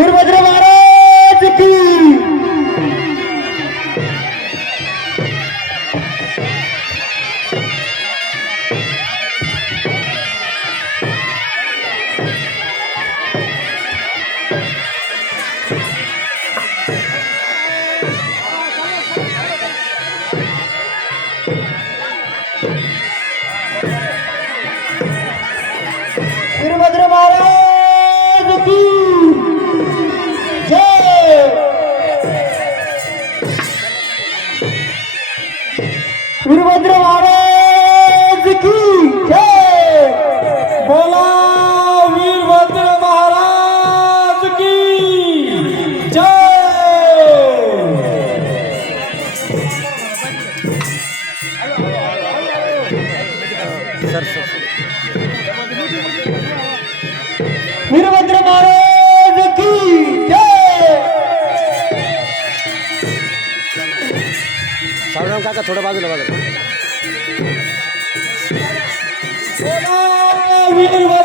ஒரு वीरभद्र महाराज की सावराम काका थोडं बाजूला बाजूला वीरभद्र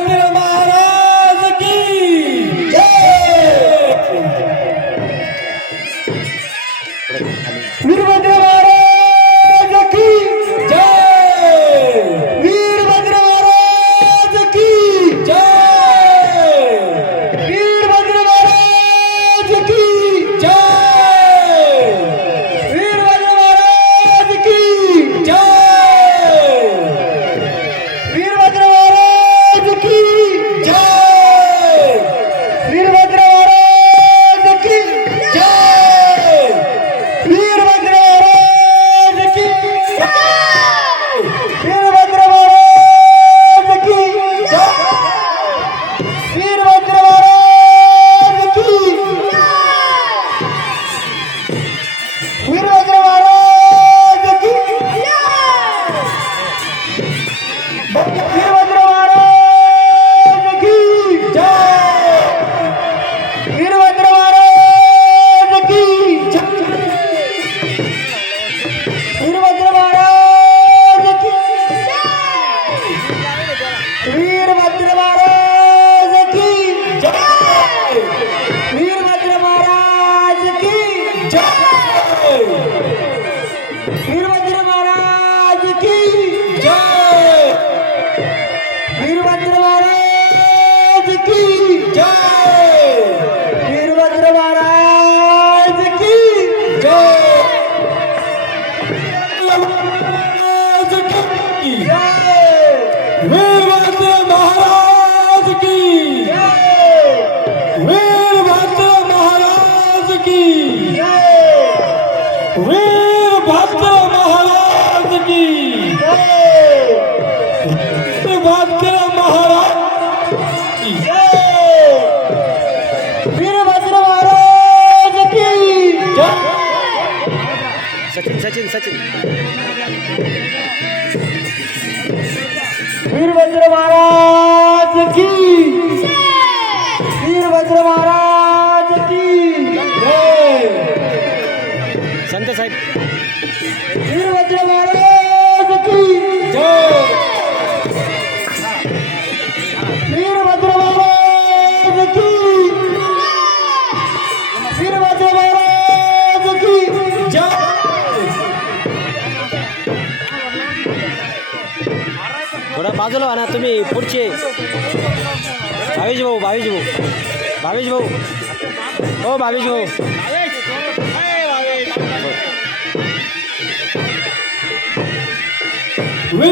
சச்சின் சச்சின் சச்சின் வீரபத்திரமாக চলো না তুমি পড়ছে ভাবিস বাবু ভাবিস বাবু ভাবিস বাবু ও ভাবিস বাবু We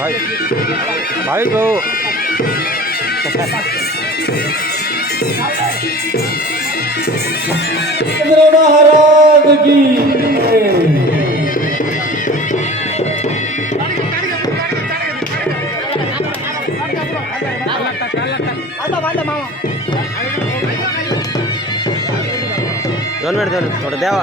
பாய் பாய் ப்ரோ महाराज की दोन मिनिट थोडं द्यावा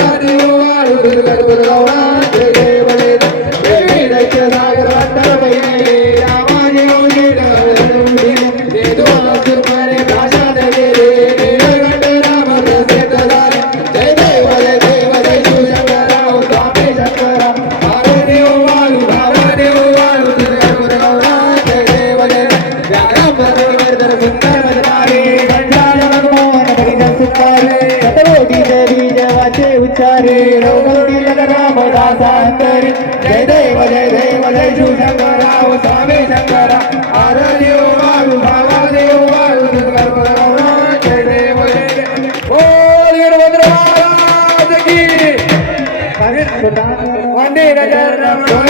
नामाचे उच्चारे रौगौरी राम दासांतरी जय देव जय देव जय शिव शंकराव स्वामी शंकरा आरण्यो वाळू भावा देव वाळू जय देव जय ओ वीरभद्र महाराज की पांडे नगर रमण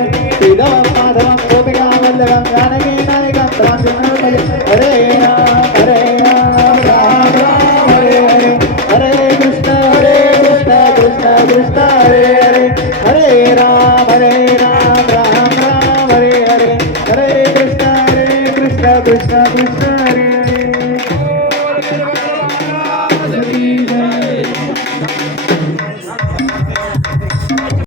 Hare Rama Hare